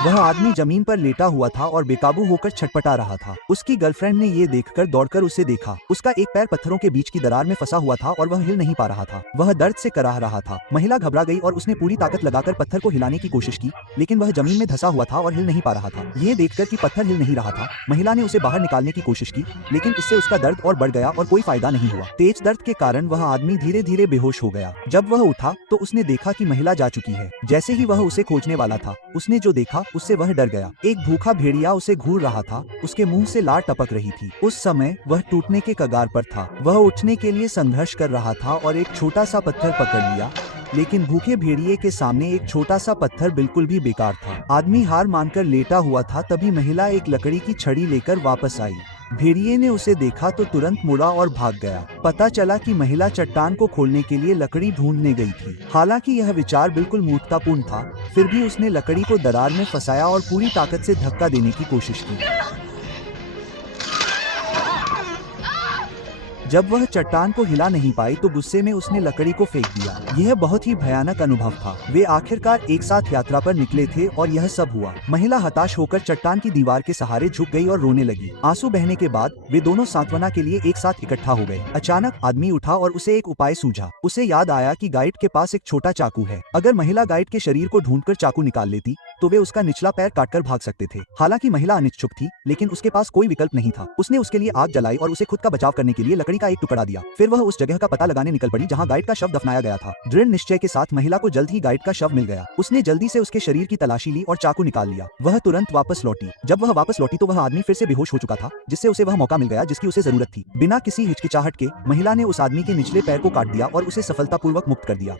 वह आदमी जमीन पर लेटा हुआ था और बेकाबू होकर छटपटा रहा था। उसकी गर्लफ्रेंड ने ये देखकर दौड़कर उसे देखा। उसका एक पैर पत्थरों के बीच की दरार में फंसा हुआ था और वह हिल नहीं पा रहा था। वह दर्द से कराह रहा था। महिला घबरा गई और उसने पूरी ताकत लगाकर पत्थर को हिलाने की कोशिश की, लेकिन वह जमीन में धंसा हुआ था और हिल नहीं पा रहा था। ये देखकर कि पत्थर हिल नहीं रहा था, महिला ने उसे बाहर निकालने की कोशिश की, लेकिन इससे उसका दर्द और बढ़ गया और कोई फायदा नहीं हुआ। तेज दर्द के कारण वह आदमी धीरे धीरे बेहोश हो गया। जब वह उठा तो उसने देखा कि महिला जा चुकी है। जैसे ही वह उसे खोजने वाला था, उसने जो देखा उससे वह डर गया। एक भूखा भेड़िया उसे घूर रहा था, उसके मुंह से लार टपक रही थी। उस समय वह टूटने के कगार पर था। वह उठने के लिए संघर्ष कर रहा था और एक छोटा सा पत्थर पकड़ लिया, लेकिन भूखे भेड़िए के सामने एक छोटा सा पत्थर बिल्कुल भी बेकार था। आदमी हार मानकर लेटा हुआ था, तभी महिला एक लकड़ी की छड़ी लेकर वापस आई। भेड़िए ने उसे देखा तो तुरंत मुड़ा और भाग गया। पता चला कि महिला चट्टान को खोलने के लिए लकड़ी ढूंढने गई थी। हालांकि यह विचार बिल्कुल मूर्खतापूर्ण था, फिर भी उसने लकड़ी को दरार में फंसाया और पूरी ताकत से धक्का देने की कोशिश की। जब वह चट्टान को हिला नहीं पाई तो गुस्से में उसने लकड़ी को फेंक दिया। यह बहुत ही भयानक अनुभव था। वे आखिरकार एक साथ यात्रा पर निकले थे और यह सब हुआ। महिला हताश होकर चट्टान की दीवार के सहारे झुक गई और रोने लगी। आंसू बहने के बाद वे दोनों सांत्वना के लिए एक साथ इकट्ठा हो गए। अचानक आदमी उठा और उसे एक उपाय सूझा। उसे याद आया कि गाइड के पास एक छोटा चाकू है। अगर महिला गाइड के शरीर को ढूंढकर चाकू निकाल लेती तो वे उसका निचला पैर काटकर भाग सकते थे। हालांकि महिला अनिच्छुक थी, लेकिन उसके पास कोई विकल्प नहीं था। उसने उसके लिए आग जलाई और उसे खुद का बचाव करने के लिए लकड़ी का एक टुकड़ा दिया। फिर वह उस जगह का पता लगाने निकल पड़ी जहां गाइड का शव दफनाया गया था। दृढ़ निश्चय के साथ महिला को जल्द ही गाइड का शव मिल गया। उसने जल्दी से उसके शरीर की तलाशी ली और चाकू निकाल लिया। वह तुरंत वापस लौटी। जब वह वापस लौटी तो वह आदमी फिर से बेहोश हो चुका था, जिससे उसे वह मौका मिल गया जिसकी उसे जरूरत थी। बिना किसी हिचकिचाहट के महिला ने उस आदमी के निचले पैर को काट दिया और उसे सफलतापूर्वक मुक्त कर दिया।